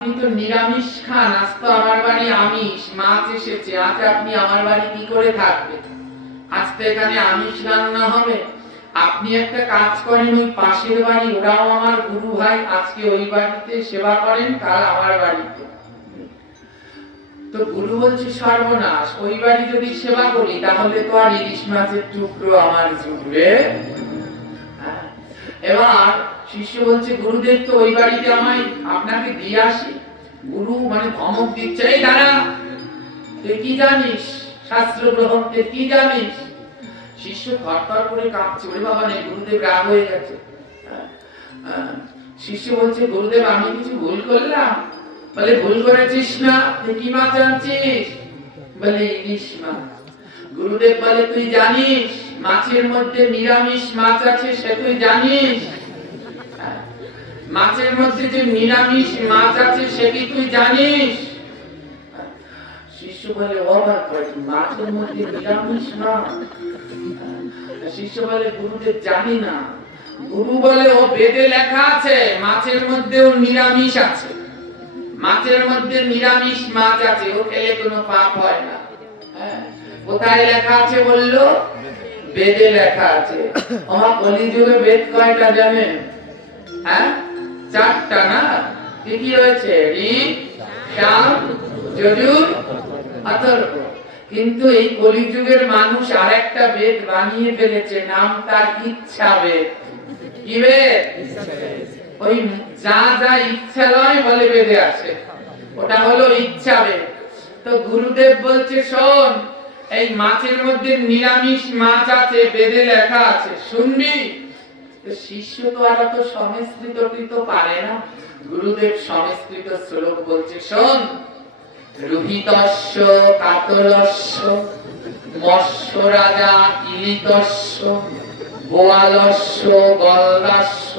আপনি তো নিরামিষ খান, আজ তো আমার বাড়ি আমিষ, মাছ এসেছে, আজ আপনি আমার বাড়ি কি করে থাকবেন? আজ তো এখানে আমিষ রান্না হবে। আপনি একটা কাজ করেন, ওই পাশের বাড়ি, ওরাও আমার গুরু ভাই, আজকে ওই বাড়িতে সেবা করেন, কাল আমার বাড়িতে। তো গুরু বলছে সর্বনাশ, ওই বাড়ি যদি সেবা করি তাহলে তো আর ইলিশ মাছের টুকরো আমার জুটবে। এবার শিষ্য বলছে গুরুদেব তো ওই বাড়িতে আমায় আপনাকে দিয়ে আসি। গুরু মানে ধমক দিচ্ছে, এই দাঁড়া, তুই কি জানিস শাস্ত্র গ্রহণ, তুই কি জানিস? শিষ্য থরথর করে কাঁপছে, ওরে বাবা নেই, গুরুদেব রাগ হয়ে গেছে। শিষ্য বলছে গুরুদেব আমি কিছু ভুল করলাম? বলে ভুল করেছিস না, তুই কি মাছ আনছিস? বলে ইলিশ মাছ। গুরুদেব বলে তুই জানিস মাছের মধ্যে নিরামিষ মাছ আছে, সে তুই জানিস? মাছের মধ্যে যে নিরামিষ মাছ আছে সে কি তুই জানিস? শিষ্য বলে অবাক হয়, মাছের মধ্যে নিরামিষ মাছ? শিষ্য বলে গুরুদেব জানি না। গুরু বলে ও বেদে লেখা আছে মাছের মধ্যেও নিরামিষ আছে, মাছের মধ্যে নিরামিষ মাছ আছে, ও খেলে কোনো পাপ হয় না। কোথায় লেখা আছে বললো? বেদে লেখা আছে। আমার কলিযুগে বেদ কয়টা জানেন? হ্যাঁ, 4টা না? কি কি রয়েছে? ঋক, সাম, যজুর, অথর্ব। কিন্তু এই কলিযুগের মানুষ আরেকটা বেদ বানিয়ে ফেলেছে, নাম তার ইচ্ছা বেদ। কি বেদ? ওই যা যা ইচ্ছা নয় বলে বেদে আছে, ওটা হলো ইচ্ছা বেদ। তো গুরুদেব বলছে শোন, এই মাছের মধ্যে নিরামিষ মাছ আছে, বেদে লেখা আছে, শুনবি? শিষ্য তো আর তো সংস্কৃত পারে না। গুরুদেব সংস্কৃত শ্লোক বলছে, শোন, রুহিতস্য কাতলস্য মৎস্য রাজা ইলিতস্য বোয়ালস্য গলদাস্য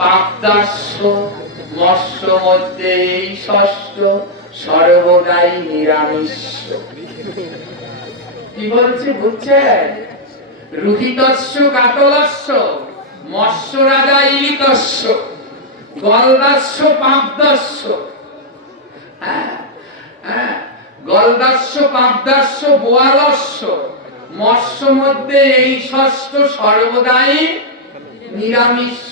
পাবদাস্য মৎস্য মধ্যে এই ষষ্ঠ সর্বদাই নিরামিষ। কি বলছে বুঝছে? রুহিতস্য কাতলস্য মৎস্য রাজা ইলিতস্য গলদাস্য পাবদাস্য। গলদাস্য পাবদাস্য বোয়ালস্য মৎস্য মধ্যে এই ষষ্ঠ সর্বদাই নিরামিষ।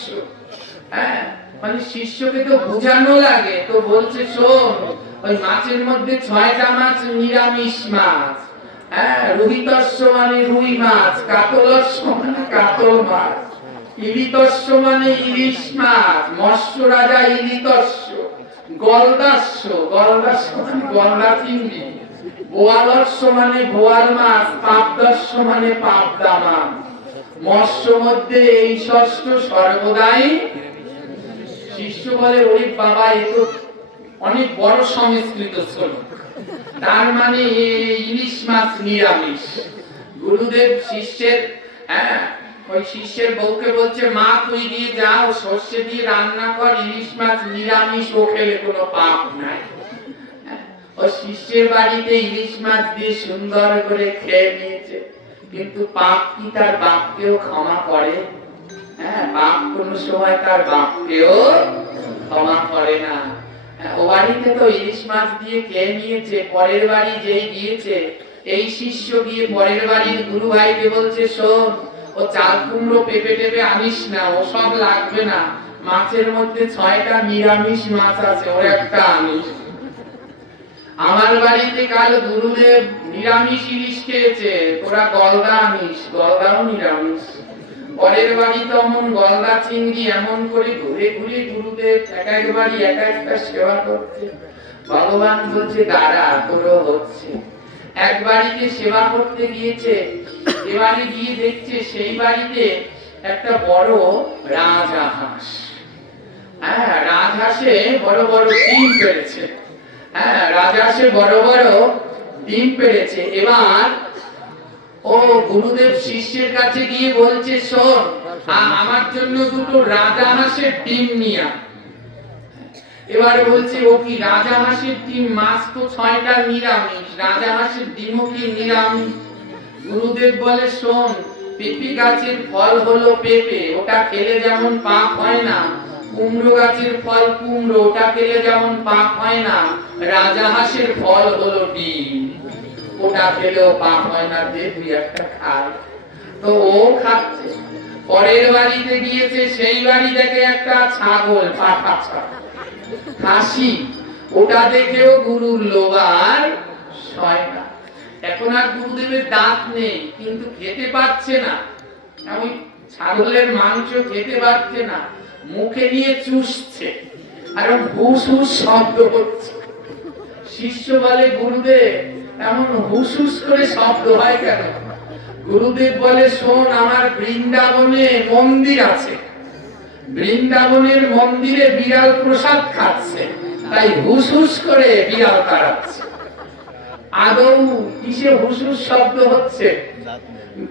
মানে শিষ্যকে তো বোঝানো লাগে, তো বলছে শোন, ওই মাছের মধ্যে 6টা মাছ নিরামিষ মাছ। রুহিতস্য মানে রুই মাছ, কাতলস্য মানে কাতল মাছ, ইলিতস্য মানে ইলিশ মাছ, মৎস্য রাজা ইলিতস্য, গলদাস্য গলদাস্য মানে গলদা চিংড়ি, বোয়ালস্য মানে বোয়াল মাছ, পাবদাস্য মানে পাবদা মাছ। মৎস্য মধ্যে এই ষষ্ঠ সর্বদাই। শিষ্য বলে ওই বাবা, এ তো অনেক বড় সংস্কৃত শ্লোক, তার মানে ইলিশ মাছ নিরামিষ। গুরুদেব শিষ্যের ওই শিষ্যের বউকে বলছে, মা তুই দিয়ে যাও, সর্ষে দিয়ে রান্না কর, ইলিশ মাছ নিরামিষ, ও খেলে কোনো পাপ নাই। ও শিষ্যের বাড়িতে ইলিশ মাছ দিয়ে সুন্দর করে খেয়ে নিয়েছে, কিন্তু পাপ কি তার বাপকেও ক্ষমা করে? বাপ কোন সময় তার বাপকেও ক্ষমা করে না। ও বাড়িতে তো ইলিশ মাছ দিয়ে খেয়ে নিয়েছে, পরের বাড়ি যেই গিয়েছে, এই শিষ্য গিয়ে পরের বাড়ির গুরু ভাইকে বলছে শোন, ও চাল কুমড়ো পেঁপে টেপে আনিস না, ও সব লাগবে না, মাছের মধ্যে 6টা নিরামিষ মাছ আছে, ওর একটা আনিস। আমার বাড়িতে কাল গুরুদেব নিরামিষ ইলিশ খেয়েছে, তোরা গলদা আনিস, গলদাও নিরামিষ। পরের বাড়ি তখন গলদা চিংড়ি, এমন করে ঘুরে ঘুরে গুরুদেব এক এক বাড়ি এক একটা সেবা করছে। ভগবান বলছে দাঁড়া, তোরও হচ্ছে। এক বাড়িতে সেবা করতে গিয়েছে, এবারে গিয়ে দেখছে সেই বাড়িতে একটা বড় রাজহাঁস। রাজহাঁসে বড় বড় ডিম পেড়েছে। রাজহাঁসে বড় বড় ডিম পেড়েছে। এবার ও গুরুদেব শিষ্যের কাছে গিয়ে বলছে শোন, আমার জন্য দুটো রাজহাঁসের ডিম নিয়া। এবারে বলছে ও কি রাজহাঁসের ডিম? মাছ তো 6টা নিরামিষ, রাজহাঁসের ডিমও কি নিরামিষ? গুরুদেব বলে শোন, পেঁপে গাছের ফল হলো পেঁপে, ওটা খেলে যেমন পাপ হয় না, কুমড়ো গাছের ফল কুমড়ো, ওটা খেলে যেমন পাপ হয় না, রাজা হাঁসের ফল হলো ডিম, ওটা খেলেও পাপ হয় না, যে তুই একটা খায়। তো ও খাচ্ছে। পরের বাড়িতে গিয়েছে, সেই বাড়ি থেকে একটা ছাগল, পাঠা ছাগল, খাসি, ওটা দেখেও গুরুর লোভ আর সয় না। এখন আর গুরুদেবের দাঁত নেই, কিন্তু খেতে পাচ্ছে না, ওই ছাগলের মাংস খেতে পারছে না, মুখে নিয়ে চুষছে, আর হুস হুস শব্দ হচ্ছে। শিষ্য বলে, গুরুদেব এমন হুস হুস করে শব্দ হয় কেন? গুরুদেব বলে, শোন, আমার বৃন্দাবনে মন্দির আছে, বৃন্দাবনের মন্দিরে বিড়াল প্রসাদ খাচ্ছে, তাই হুস হুস করে বিড়াল তাড়াচ্ছে। আদৌ কিসে হুস হুস শব্দ হচ্ছে?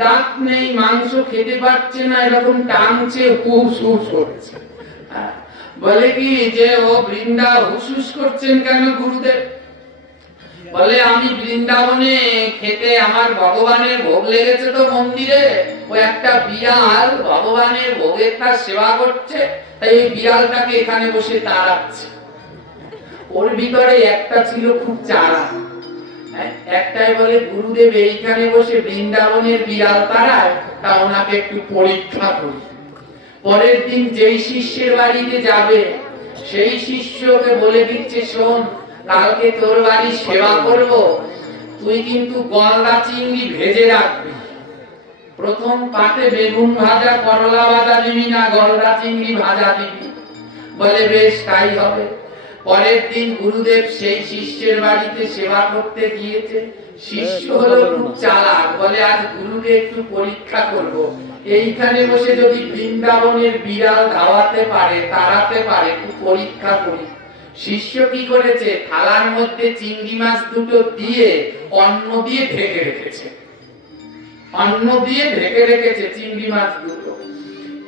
দাঁত নেই, মাংস খেতে পারছে না, এরকম টানছে, হুস হুস করছে। বলে কি যে ও বৃন্দা হুস হুস করছেন কেন গুরুদেব? বলে, আমি বৃন্দাবনে খেতে, আমার ভগবানের ভোগ লেগেছে তো মন্দিরে, ও একটা বিড়াল ভগবানের ভোগের তার সেবা করছে, তাই এই বিড়ালটাকে এখানে বসে তাড়াচ্ছে। ওর ভিতরে একটা ছিল খুব চালাক, একটাই বলে, গুরুদেব এইখানে বসে বৃন্দাবনের বিড়াল তাড়ায়, তা ওনাকে একটু পরীক্ষা করি। পরের দিন যেই শিষ্যের বাড়িতে যাবে, সেই শিষ্যকে বলে দিচ্ছে, শোন, কালকে তোর বাড়ি সেবা করব, তুই কিন্তু গলদা চিংড়ি ভেজে রাখবি, প্রথম পাতে বেগুন ভাজা করলা ভাজা দিবি না, গলদা চিংড়ি ভাজা দিবি। বলে, বেশ তাই হবে। পরের দিন গুরুদেব সেই শিষ্যের বাড়িতে সেবা করতে গিয়েছে। শিষ্য হলো খুব চালাক, বলে, আজ গুরুকে একটু পরীক্ষা করব, এইখানে বসে যদি বৃন্দাবনের বিড়াল ধাওয়াতে পারে, তাড়াতে পারে, একটু পরীক্ষা করি। শিষ্য কি করেছে, থালার মধ্যে চিংড়ি মাছ দুটো দিয়ে অন্ন দিয়ে ঢেকে রেখেছে, অন্ন দিয়ে ঢেকে রেখেছে চিংড়ি মাছ দুটো।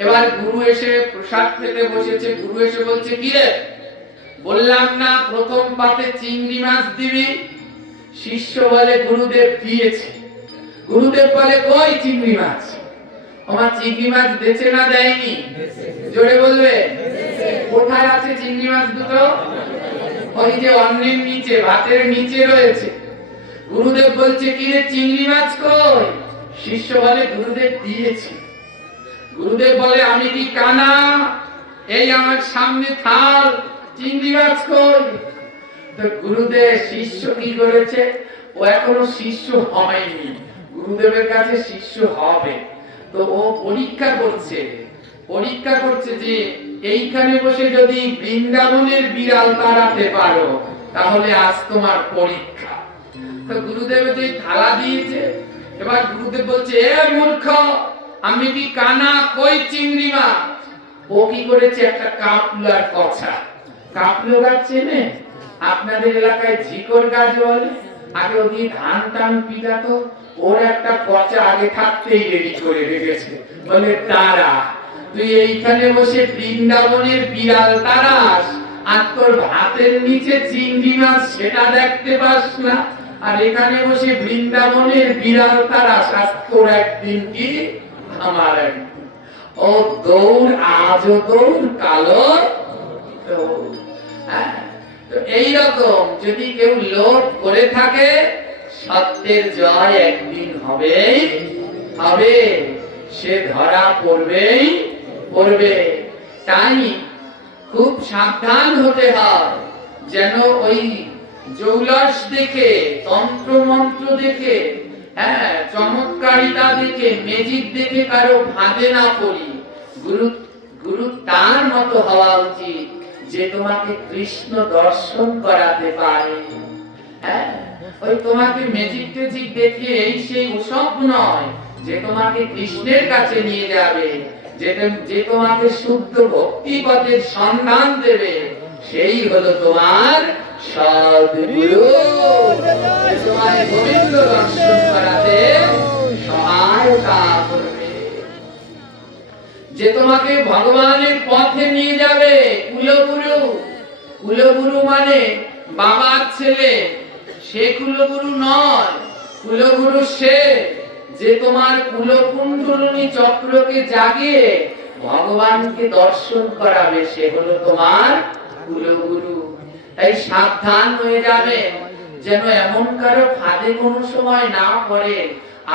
এবার গুরু এসে প্রসাদ খেতে বসেছে, গুরু এসে বলছে, কি রে, বললাম না প্রথম পাতে চিংড়ি মাছ দিবি? শিষ্য বলে, গুরুদেব দিয়েছে। গুরুদেব বলে, কই চিংড়ি মাছ? আমার চিংড়ি মাছ দেছে না দেয়নি? জোরে বলবে। কোথায় আছে চিংড়ি মাছ দুটো? ওই যে অন্নের নিচে, ভাতের নিচে রয়েছে। গুরুদেব বলছে, কি রে, চিংড়ি মাছ কই? শিষ্য বলে, গুরুদেব দিয়েছে। গুরুদেব বলে, আমি কি কানা? এই আমার সামনে থাল, চিংড়ি মাছ কই? তো গুরুদেব, শিষ্য কি করেছে, ও এখনো শিষ্য হয়নি, গুরুদেবের কাছে শিষ্য হবে, তো ও পরীক্ষা করছে, পরীক্ষা করছে যে এইখানে বসে যদি বৃন্দাবনের বিড়াল তাড়াতে পারো, তাহলে আজ তোমার পরীক্ষা। তো গুরুদেব যে থালা দিয়েছে, এবার গুরুদেব বলছে, এ মূর্খ, আমি কি কানা, কই চিংড়ি মাছ? ও কি করেছে, একটা কাপলার কছা, কাপলো গাছ চেনে? আপনাদের এলাকায় ঝিকর গাছ বলে, আগে ওদি ধান টান পিটাতো, ওর একটা কচা আগে থাকতেই রেডি করে রেখেছে, বলে, তারা তুই এইখানে বসে বৃন্দাবনের বিড়াল তাড়াস, আর তোর ভাতের নিচে চিংড়ি মাছ সেটা দেখতে পাস না, আর এখানে বসে বৃন্দাবনের বিড়াল তাড়াস, আজ তোর একদিন কি আমার একদিন। ও দৌড়, আজও দৌড়, কালো দৌড়। তো এইরকম যদি কেউ লোভ করে থাকে, সত্যের জয় একদিন হবেই হবে, সে ধরা পড়বেই পড়বে। তাই খুব সাবধান হতে হয়, যেন ওই জৌলস দেখে, তন্ত্র মন্ত্র দেখে, চমৎকারিতা দেখে, মেজিক দেখে কারো ফাঁদে না পড়ি। গুরু গুরু তার মতো হওয়া উচিত যে তোমাকে কৃষ্ণ দর্শন করাতে পারে। ওই তোমাকে ম্যাজিক টেজিক দেখে এই সেই ওসব নয়, যে তোমাকে কৃষ্ণের কাছে নিয়ে যাবে, যে তোমাকে শুদ্ধ ভক্তি পথের সন্ধান দেবে, সেই হলো তোমার সদ্গুরু। তোমার গোবিন্দ দর্শন করাতে সহায়তা করবে, যে তোমাকে ভগবানের পথে নিয়ে যাবে। কুলগুরু, কুলগুরু মানে বাবার ছেলে, সে কুলগুরু নয়। কুলগুরু সে যে তোমার কুলকুণ্ডলিনী চক্রকে জাগিয়ে ভগবানকে দর্শন করাবে, সে হলো তোমার কুলগুরু। তাই সাবধান হয়ে যাবেন, যেন এমন কারো ফাঁদে কোনো সময় না পড়েন,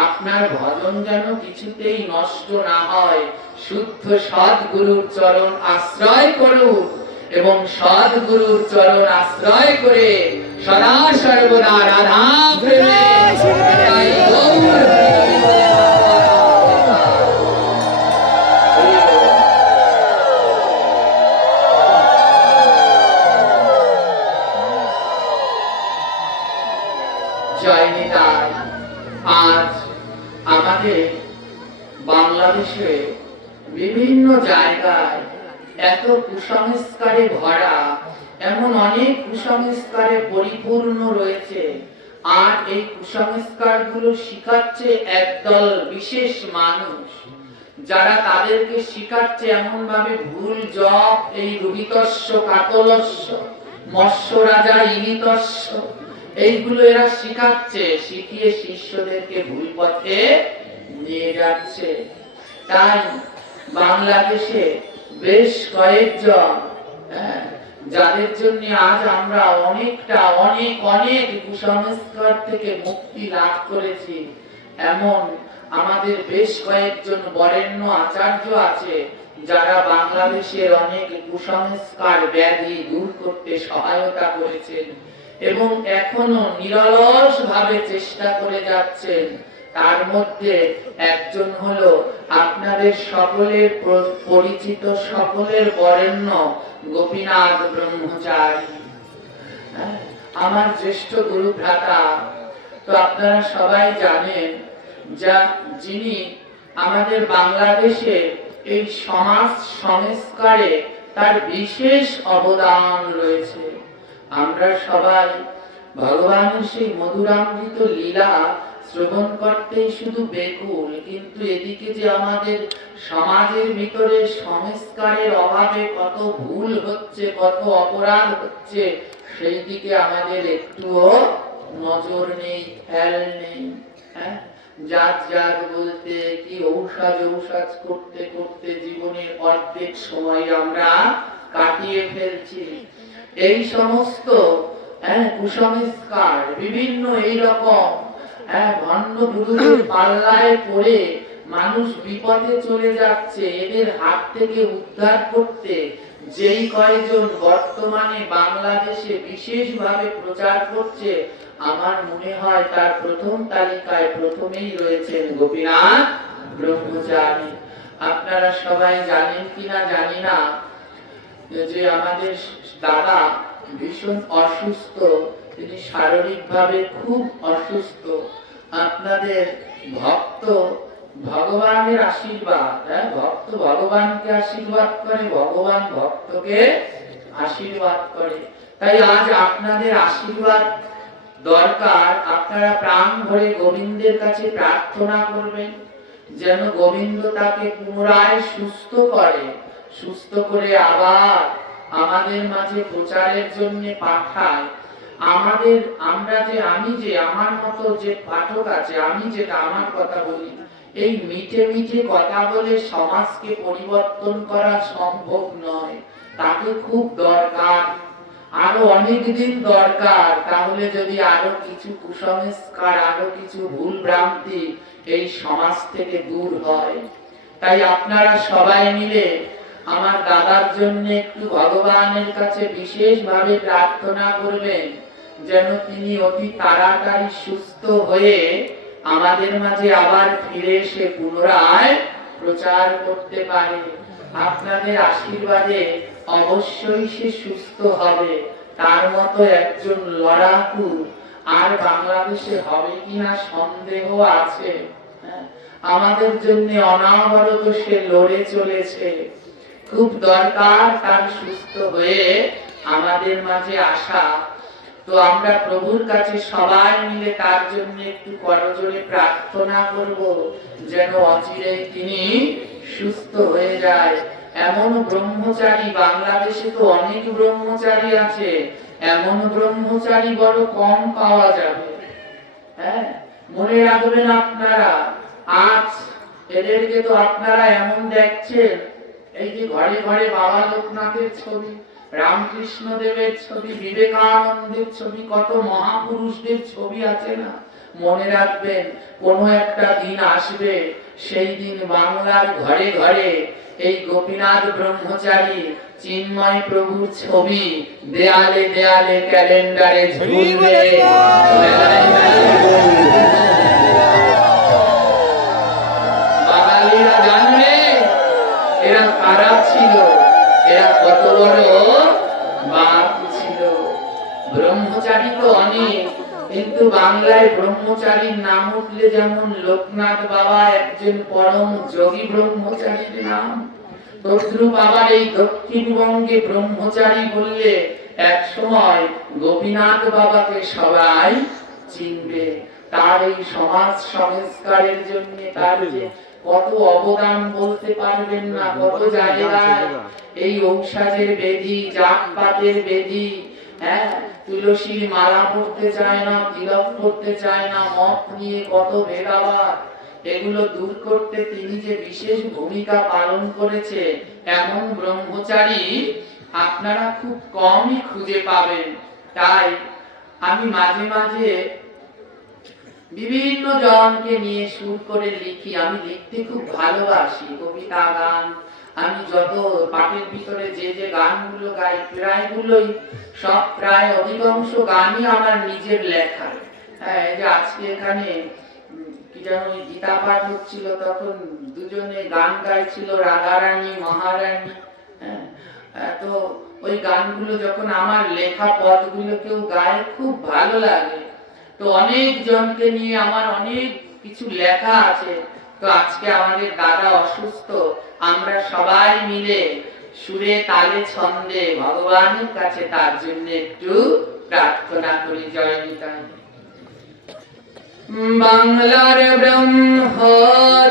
আপনার ভজন যেন কিছুতেই নষ্ট না হয়। শুদ্ধ সদ্গুরুর চরণ আশ্রয় করুন এবং সদ্গুরুর চরণ আশ্রয় করে সদা সর্বদা রাধা প্রেমে জয় গৌর জয় নিতাই। আজ আমাদের বাংলাদেশে বিভিন্ন জায়গায় এত কুসংস্কারে ভরা, এমন অনেক কুসংস্কারে পরিপূর্ণ রয়েছে। আর এই কুসংস্কারগুলো শিখাচ্ছে একদল বিশেষ মানুষ, যারা তাদেরকে শিখাচ্ছে এমন ভাবে ভুল জপ, এই রুহিতস্য কাতলস্য মৎস্য রাজা ইনিতস্য, এইগুলো এরা শিখাচ্ছে, শিখিয়ে শিষ্যদেরকে ভুল পথে নিয়ে যাচ্ছে। তাই বাংলাদেশে বেশ কয়েকজন, যাদের জন্য আজ আমরা অনেক কুসংস্কার থেকে মুক্তি লাভ করেছি, এমন আমাদের বেশ কয়েকজন বরেণ্য আচার্য আছে, যারা বাংলাদেশের অনেক কুসংস্কার ব্যাধি দূর করতে সহায়তা করেছেন এবং এখনো নিরলস ভাবে চেষ্টা করে যাচ্ছেন। তার মধ্যে একজন হলো আপনাদের সকলের পরিচিত, সকলের বরেণ্য গোপীনাথ ব্রহ্মচারী, আমার জ্যেষ্ঠ গুরু ভ্রাতা। তো আপনারা সবাই জানেন, যিনি আমাদের বাংলাদেশে এই সমাজ সংস্কারে তার বিশেষ অবদান রয়েছে। আমরা সবাই ভগবানের সেই মধুরামৃত লীলা শ্রবণ করতেই শুধু বেকুল, কিন্তু এদিকে যে আমাদের সমাজের ভিতরে সংস্কারের অভাবে কত ভুল হচ্ছে, কত অপরাধ হচ্ছে, সেই দিকে আমাদের একটুও নজর নেই, খেয়াল নেই। জাত বলতে কি ঔষধ করতে করতে জীবনের অর্ধেক সময় আমরা কাটিয়ে ফেলছি। এই সমস্ত কুসংস্কার বিভিন্ন এইরকম ভণ্ড গুরুদের পাল্লায় পড়ে মানুষ বিপদে চলে যাচ্ছে। এদের হাত থেকে উদ্ধার করতে যেই কয়েকজন বর্তমানে বাংলাদেশে বিশেষভাবে প্রচার করছে, আমার মনে হয় তার প্রথম তালিকায় প্রথমেই রয়েছেন গোপীনাথ ব্রহ্মচারী। আপনারা সবাই জানেন কিনা জানি না, যে আমাদের দাদা ভীষণ অসুস্থ, তিনি শারীরিকভাবে খুব অসুস্থ। আপনাদের ভক্ত ভগবানের আশীর্বাদ, ভক্ত ভগবানকে আশীর্বাদ করে, ভগবান ভক্তকে আশীর্বাদ করে। তাই আজ আপনাদের আশীর্বাদ দরকার। আপনারা প্রাণ ভরে গোবিন্দের কাছে প্রার্থনা করবেন, যেন গোবিন্দ তাকে পুনরায় সুস্থ করে, সুস্থ করে আবার আমাদের মাঝে প্রচারের জন্য পাঠায়। আমি যে আমার মতো যে পাঠক আছে, আমি যেটা আমার কথা বলি, এই মিঠে মিঠে কথা বলে সমাজকে পরিবর্তন করা সম্ভব নয়। তাকে খুব দরকার, আরো অনেক দিন দরকার। তাহলে যদি আরো কিছু কুসংস্কার, আরো কিছু ভুল ভ্রান্তি এই সমাজ থেকে দূর হয়। তাই আপনারা সবাই মিলে আমার দাদার জন্য একটু ভগবানের কাছে বিশেষভাবে প্রার্থনা করবেন, যেন তিনি অতি তাড়াতাড়ি সুস্থ হয়ে আমাদের মাঝে আবার ফিরে এসে পুনরায় প্রচার করতে পারে। আপনাদের আশীর্বাদে অবশ্যই সে সুস্থ হবে। তার মতো একজন লড়াকু আর বাংলাদেশে হবে কিনা সন্দেহ আছে। আমাদের জন্য অনাবরত সে লড়ে চলেছে। খুব দরকার তার সুস্থ হয়ে আমাদের মাঝে আসা। তো আমরা প্রভুর কাছে সবাই মিলে তার জন্য একটু করজোড়ে প্রার্থনা করব, যেন অচিরেই তিনি সুস্থ হয়ে যায়। এমন ব্রহ্মচারী বাংলাদেশে তো অনেক ব্রহ্মচারী আছে, এমন ব্রহ্মচারী বড় কম পাওয়া যাবে। মনে রাখবেন আপনারা, আজ এদেরকে তো আপনারা এমন দেখছেন এই যে ঘরে ঘরে বাবা লোকনাথের ছবি, রামকৃষ্ণ দেবের ছবি, বিবেকানন্দের ছবি, কত মহাপুরুষদের ছবি আছে না? মনে রাখবেন, কোনো একটা দিন আসবে, সেই দিন বাংলার ঘরে ঘরে এই গোপীনাথ ব্রহ্মচারী চিন্ময় প্রভুর ছবি দেয়ালে দেয়ালে ক্যালেন্ডারে ঝুলবে। বাঙালিরা জানবে এরা কারা ছিল, এরা কত বড় বাপ ছিল। ব্রহ্মচারী তো অনেক, কিন্তু বাংলায় ব্রহ্মচারীর নাম উঠলে যেমন লোকনাথ বাবা একজন পরম যোগী ব্রহ্মচারীর নাম, তদ্রূপ আবার এই দক্ষিণবঙ্গে ব্রহ্মচারী বললে এক সময় গোপীনাথ বাবাকে সবাই চিনবে। তার এই সমাজ সংস্কারের জন্য তার যে কত অবদান বলতে পারবেন না। কত জায়গায় এই ঔষধের বেদি, জাতপাতের বেদি, হ্যাঁ, তুলসীর মালা পড়তে চায় না, তিলক পড়তে চায় না, মত নিয়ে কত ভেদাভেদ, এগুলো দূর করতে তিনি যে বিশেষ ভূমিকা পালন করেছে, এমন ব্রহ্মচারী আপনারা খুব কমই খুঁজে পাবেন। তাই আমি মাঝে মাঝে বিভিন্ন জনকে নিয়ে সুর করে লিখি। আমি লিখতে খুব ভালোবাসি, কবিতা গান। আমি যত পাঠের ভিতরে যে যে গানগুলো গাই, প্রায়গুলোই সব প্রায় অধিকাংশ গানই আমার নিজের লেখা। হ্যাঁ, এই যে আজকে এখানে কি যেন গীতা পাঠ হচ্ছিল, তখন দুজনে গান গাইছিল, রাধারানী মহারানী। হ্যাঁ, তো ওই গানগুলো যখন আমার লেখা পদগুলো কেউ গায়, খুব ভালো লাগে। তো অনেক জনকে নিয়ে আমার অনেক কিছু লেখা আছে। তো আজকে আমাদের দাদা অসুস্থ, আমরা সবাই মিলে সুরে তালে ছন্দে ভগবানের কাছে তার জন্য একটু প্রার্থনা করি। জয় নিতাই। বাংলার ব্রহ্মচারী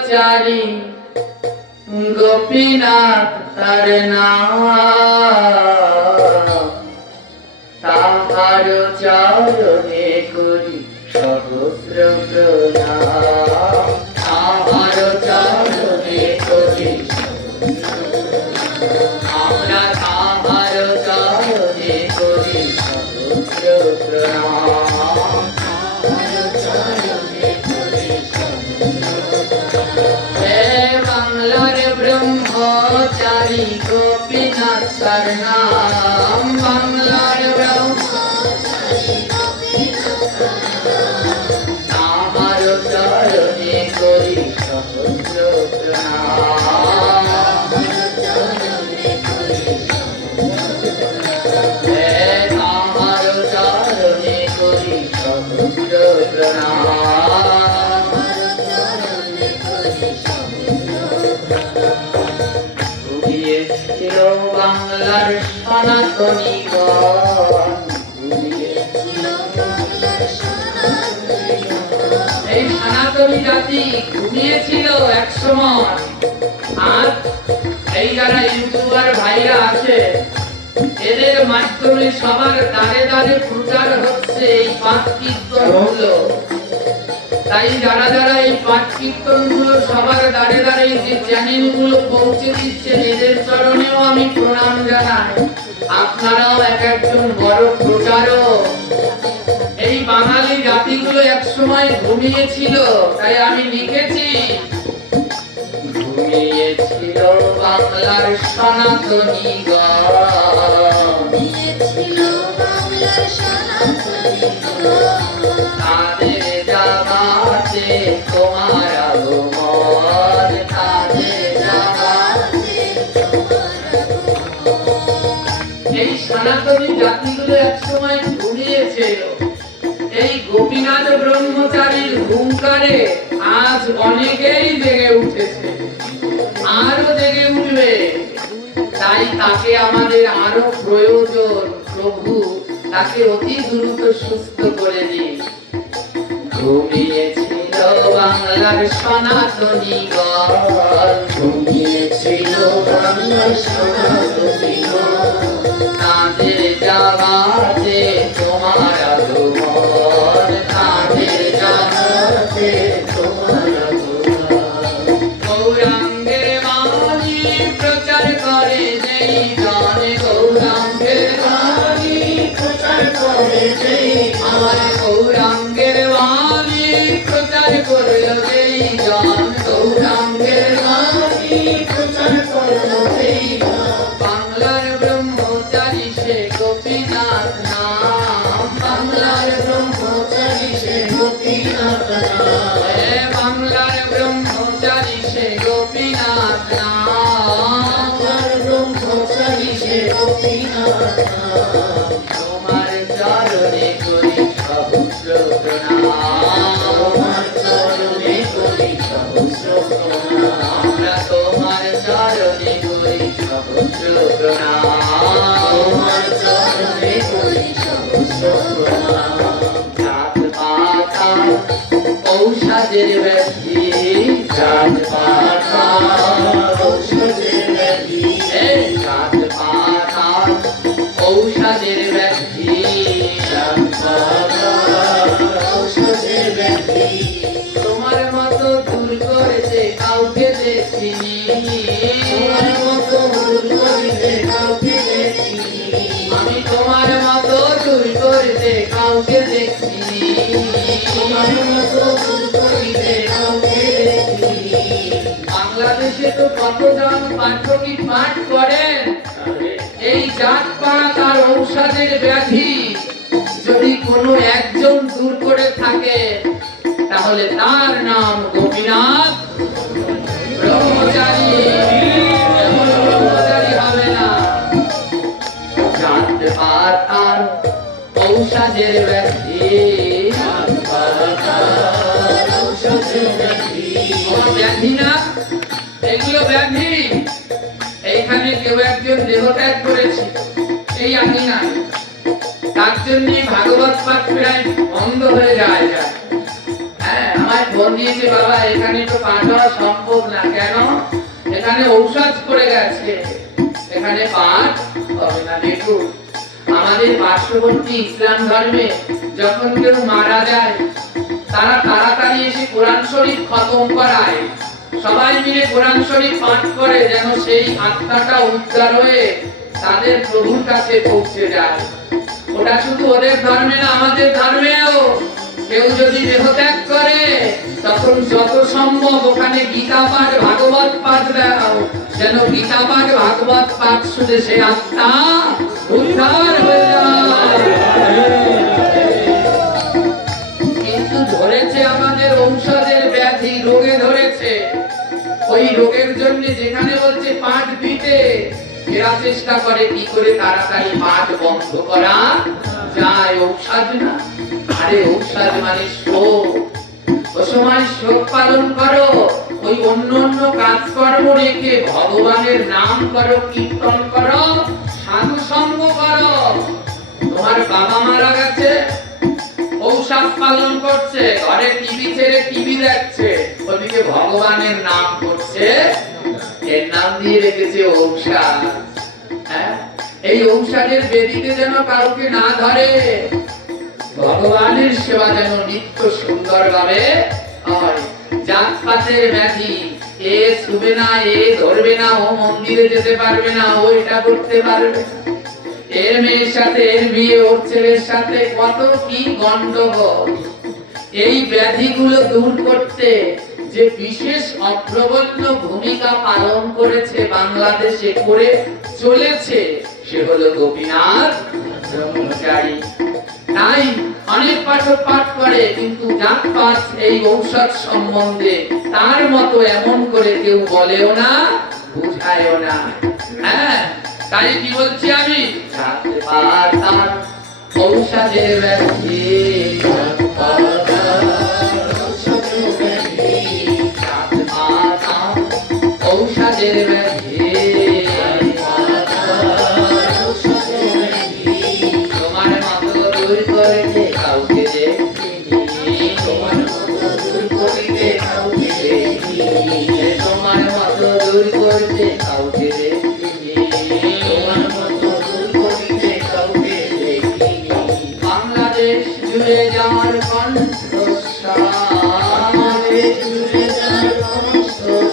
গোপীনাথ তার নাম, তাহার চরণে করি সহস্র প্রণাম, তাহার চরণে করি আমরা, তাহার চরণে করি সহস্র প্রণাম। হে বাংলার ব্রহ্মচারী গোপীনাথ তার নাম, বাংলার ব্রহ্মচারী তাহার চরণে করি সহস্র প্রণাম। হে তাহার চরণে করি সহস্র প্রণাম। ঘুমিয়েছিল বাংলার সনাতনীগণ, এই সনাতনী জাতি ঘুমিয়েছিল এক সময়। আর এই যারা ইউটিউবার ভাইরা আছে, এদের মাধ্যমে সবার দ্বারে দ্বারে প্রচার হচ্ছে এই পাঠ কীর্তন গুলো। তাই যারা যারা এই পাঠ কীর্তন গুলো সবার দ্বারে দ্বারে যে চ্যানেল গুলো পৌঁছে দিচ্ছেন, এদের চরণেও আমি প্রণাম জানাই। আপনারাও এক একজন বড় প্রচারক। এই বাঙালি জাতিগুলো এক সময় ঘুমিয়েছিল, তাই আমি লিখেছি, ঘুমিয়েছিল বাংলার সনাতনীগণ, তাদের জাগাতে তোমার আগমন, তাদের জাগাতে তোমার আগমন। এই সনাতনী জাতিগুলো এক সময় ঘুমিয়েছিল। এই গোপীনাথ ব্রহ্মচারীর হুঙ্কারে আজ অনেকেই জেগে উঠেছে, আরো জেগে উঠবে। তাই তাকে আমাদের আরো প্রয়োজন। প্রভু তাকে অতি দ্রুত সুস্থ করে দিন। ঘুমিয়েছিল বাংলার সনাতনীগণ, ঘুমিয়েছিল বাংলার সনাতনীগণ, তাদের জাগাতে তোমার আগমন, তাদের জাগাতে তোমার আগমন। গৌরাঙ্গের বাণী প্রচার গৌরাঙ্গের বাণী প্রচার করল এই জন, গৌরাঙ্গের বাণী প্রচার করল এই জন। বাংলার ব্রহ্মচারী সে গোপীনাথ নাম, বাংলার ব্রহ্মচারী সে গোপীনাথ নাম, বাংলার ব্রহ্মচারী সে গোপীনাথ নাম, বাংলার ব্রহ্মচারী সে গোপীনাথ নাম। তোমার চরণে করি সহস্র প্রণাম, তোমার চরণে করি সহস্র প্রণাম, আমরা তোমার চরণে করি সহস্র প্রণাম, তোমার চরণে করি সহস্র প্রণাম। জাত পাতা ঔষধের ব্যাধি, জাত পাতা ঔষধের ব্যাধি, জাত পাতা ঔষধের ব্যাধি, জাত পাতা ঔষধের ব্যাধি। তোমার মতো দূর করেছে কাউকে দেখিনি, তোমার মতো দূর করিতে কাউকে দেখিনি, আমি তোমার মতো দূর করিতে কাউকে দেখিনি, তোমার মতো দূর করিতে কাউকে দেখিনি। বাংলাদেশে তো কতজন পাঠকই পাঠ করেন এই জাত পাত আর ঔষধের ব্যাধি যদি কোনো একজন দূর করে থাকে তাহলে তার নাম গোপীনাথ ব্রহ্মচারী, এমন ব্রহ্মচারী হবে না। জাত পাত আর ঔষধের ব্যাধি, জাত পাত আর ঔষধের ব্যাধি, কোনো ব্যাধি না, এগুলো ব্যাধি। এইখানে কেউ একজন দেহত্যাগ করেছে, এই আগে নাই, তার জন্য ভাগবত পাঠ প্রায় বন্ধ হয়ে যায়। হ্যাঁ, আমার ফোন দিয়েছে, বাবা এখানে তো পাঠ হওয়া সম্ভব না। কেন? এখানে ঔষধ পড়ে গেছে, এখানে পাঠ হবে না। দেখুন, আমাদের পার্শ্ববর্তী ইসলাম ধর্মে যখন কেউ মারা যায় তারা তাড়াতাড়ি এসে কোরআন শরীফ খতম করায়, সবাই মিলে কোরআন শরীফ পাঠ করে যেন সেই আত্মাটা উদ্ধার হয়ে তাদের প্রভুর কাছে পৌঁছে যায়। ওটা শুধু ওদের ধর্মে না, আমাদের ধর্মেও কেউ যদি দেহত্যাগ করে তখন যত সম্ভব ওখানে গীতা পাঠ ভাগবত পাঠ দাও, যেন গীতা পাঠ ভাগবত পাঠ শুনে সে আত্মা উদ্ধার হয়ে যায়। কিন্তু ধরেছে আমাদের ঔষধের ব্যাধি, রোগে ধরেছে। ওই রোগের জন্য যেখানে বলছে পাঠ দিতে, এরা চেষ্টা করে কি করে তাড়াতাড়ি পাঠ বন্ধ করা যায়। ঔষধ না, আরে ঔষধ মানে শোক। ও সময় শোক পালন করো, ওই অন্য অন্য কাজকর্ম রেখে ভগবানের নাম করো, কীর্তন করো, সাধু সঙ্গ করো। তোমার বাবা মারা গেছে, ঔষধ পালন করছে, ঘরে টিভি ছেড়ে টিভি দেখছে, ওদিকে ভগবানের নাম করছে, এর নাম দিয়ে রেখেছে ঔষধ। হ্যাঁ, এই ঔষধের বেদিতে যেন কাউকে না ধরে, ভগবানের সেবা যেন নিত্য সুন্দর ভাবে হয়। জাত পাতের ব্যাধি, এ ছুবে না, এ ধরবে না, ও মন্দিরে যেতে পারবে না, ও এটা করতে পারবে না, এর মেয়ের সাথে এর বিয়ে, ওর ছেলের সাথে কত কি গন্ডগোল। এই ব্যাধিগুলো দূর করতে যে বিশেষ অগ্রগণ্য ভূমিকা পালন করেছে, বাংলাদেশে করে চলেছে, সে হলো গোপীনাথ ব্রহ্মচারী। তাই অনেক পাঠক পাঠ করে, কিন্তু জাত পাত এই ঔষধ সম্বন্ধে তার মতো এমন করে কেউ বলেও না, বুঝায়ও না। হ্যাঁ, তাই কি বলছি আমি, জাত পাত আর ঔষধের ব্যাধি, জাত পাত আর ঔষধের ব্যাধি, জাত পাত আর ঔষধের ব্যাধি, জাত পাত আর ঔষধের ব্যাধি। তোমার মতো দূর করিতে কাউকে দেখিনি, তোমার মতো দূর করিতে কাউকে দেখিনি, তোমার মতো দূর করিতে কাউকে দেখিনি, তোমার মতো দূর করিতে কাউকে দেখিনি। বাংলাদেশ জুড়ে যার কণ্ঠস্বর, বাংলাদেশ জুড়ে যার কণ্ঠস্বর,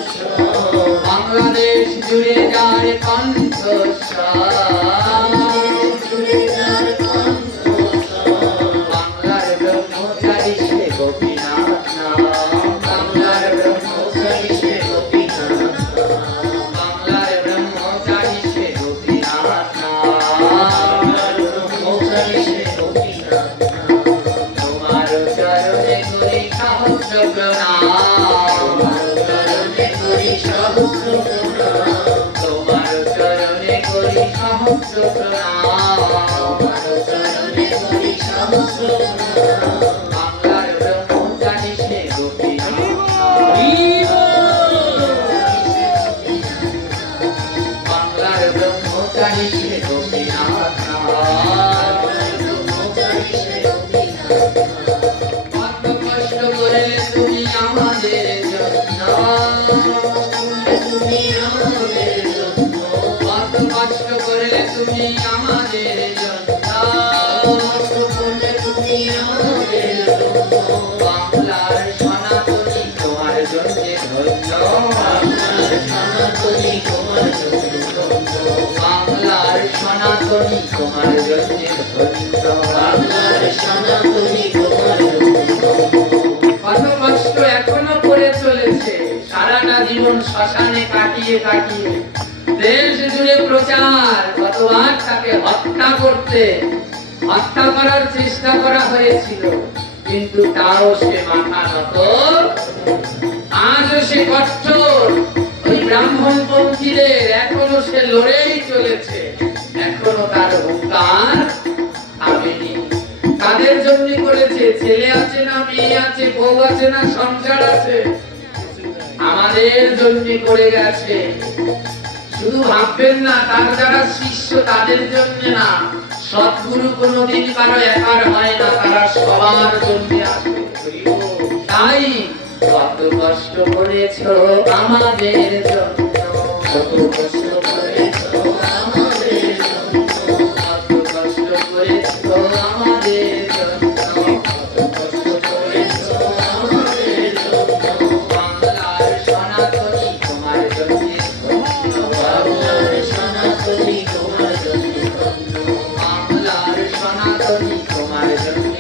বাংলাদেশ জুড়ে যার কণ্ঠস্বর, জুড়ে যার কণ্ঠস্বর, বাংলার ব্রহ্ম বাংলার ব্রহ্মচারী সে গোপীনাথ, বাংলার ব্রহ্মচারী সে গোপীনাথ। কত কষ্ট করে তুমি আমাদের জন্য, কত কষ্ট করে তুমি আমাদের জন্য, বাংলার সনাতনী তোমার জন্য ধন্য, বাংলার সনাতনী তোমার জন্য কত কষ্ট এখনো করে চলেছে, সারাটা জীবন শ্মশানে কাটিয়ে কাটিয়ে দেশ জুড়ে প্রচার, কতবার তাকে হত্যা করার চেষ্টা করা হয়েছিল, কিন্তু তাও সে মাথা নত। আজও সে কঠোর ওই ব্রাহ্মণ পন্থীদের, এখনো সে লড়েই চলেছে, এখনো তার হুঙ্কার থামেনি। তাদের জন্য করেছে, ছেলে আছে না মেয়ে আছে, বউ আছে না সংসার আছে, আমাদের জন্য করে গেছে। শুধু ভাববেন না তার যারা শিষ্য তাদের জন্য না, সৎগুরু কোনোদিন কারো একার হয় না, তারা সবার জন্য আসে। তাই কত কষ্ট করেছো আমাদের জন্য, কত কষ্ট করেছো আমাদের জন্য, কত কষ্ট করেছো আমাদের জন্য, কত কষ্ট করেছো আমাদের জন্য, বাংলার সনাতনী তোমার জন্য, বাংলার সনাতনী তোমার জন্য, বাংলার সনাতনী তোমার জন্য,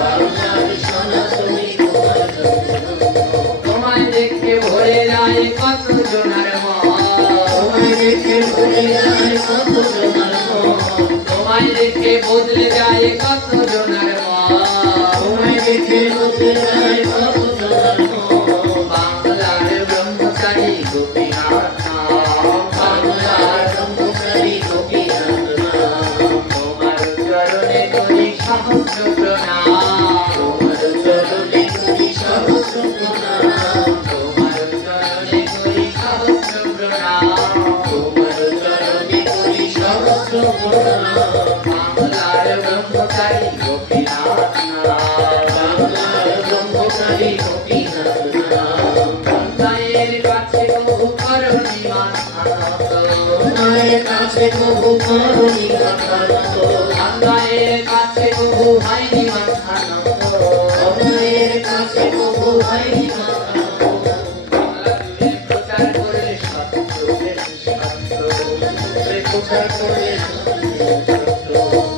বাংলার সনাতনী তোমার জন্য। তোমায় দেখে ভরে যায় কত জনার মন, তোমায় দেখে ভরে যায় কত জনার মন, তোমায় দেখে বদলে যায় কত জনার মন, তোমায় দেখে বদলে যায় কত জনার মন, বাংলার ব্রহ্মচারী গোপীনাথ, বাংলার ব্রহ্মচারী গোপীনাথ, তোমার চরণে করি সহস্র প্রণাম, তোমার চরণে করি সহস্র প্রণাম, তোমার চরণে করি সহস্র প্রণাম, তোমার চরণে করি সহস্র প্রণাম, বাংলার ব্রহ্মচারী গোপীনাথ, বাংলার ব্রহ্মচারী গোপীনাথ। মায়ের কাছে বহু করণী মাথা নত, মায়ের কাছে বহু করণী মাথা নত, মায়ের কাছে বহু ভাইনি মাথা নত, মায়ের কাছে বহু ভাইনি মাথা নত। বাংলা জুড়ে প্রচার করে সত্য, প্রচার করে সত্য,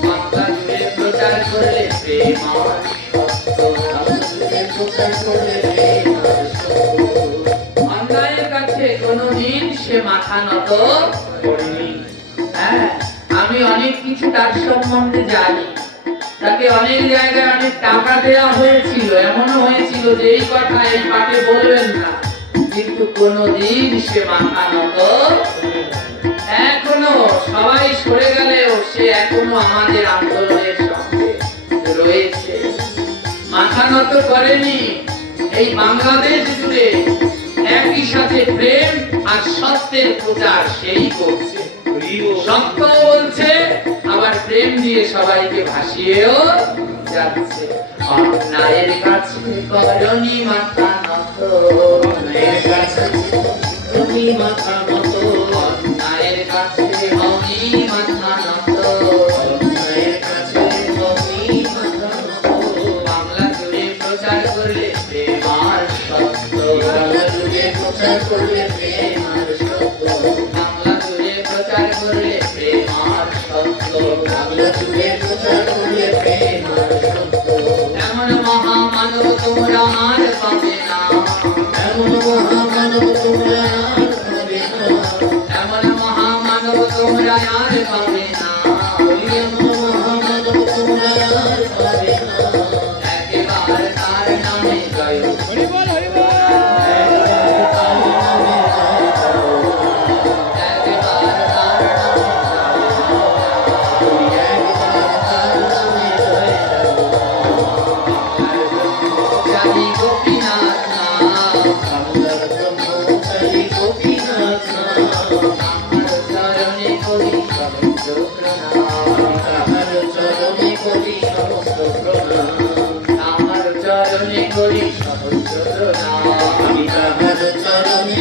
বাংলা জুড়ে প্রচার করে প্রেম আর সত্য, বাংলা জুড়ে প্রচার করে প্রেম আর সত্য। অন্যায়ের কাছে কোনোদিন সে মাথা নত করেনি। হ্যাঁ, আমি অনেক কিছু তার সম্বন্ধে জানি, তাকে অনেক জায়গায় অনেক টাকা দেওয়া হয়েছিল, এমনও হয়েছিল যে এই কথা এই পাঠে বলবেন না, কিন্তু কোনোদিন সে মাথা নত। এখনো সবাই সরে গেলেও সে এখনো আমাদের আন্দোলনের সঙ্গে রয়েছে, মাথা নত করেনি। এই বাংলাদেশ জুড়ে একই সাথে প্রেম আর সত্যের প্রচার সেই করছে, সত্য বলছে, আবার প্রেম দিয়ে সবাইকে ভাসিয়েও যাচ্ছে। অন্যায়ের কাছে করণী মাথা নত, অন্যায়ের কাছে তুমি মাথা নত, অন্যায়ের কাছে হমি মাথা নত, অন্যায়ের কাছে হমি মাথা নত। বাংলা জুড়ে প্রচার করলে প্রেম আর সত্য, বাংলা জুড়ে প্রচার করলে প্রেম আর সত্য, বাংলা জুড়ে প্রচার করলে প্রেম আর সত্য, বাংলা জুড়ে প্রচার করলে প্রেম আর সত্য। এমন মহামানব তোমরা আর পাবে না, এমন মহামানব তোমরা আর পাবে না, এমন মহামানব তোমরা আর পাবে না, এমন মহামানব তোমরা আর পাবে না। একবার তার নামে জয়, একবার তার নামে শত প্রণাম। তাহার চরণে করি সহস্র প্রণাম। আমি তাহার চরণে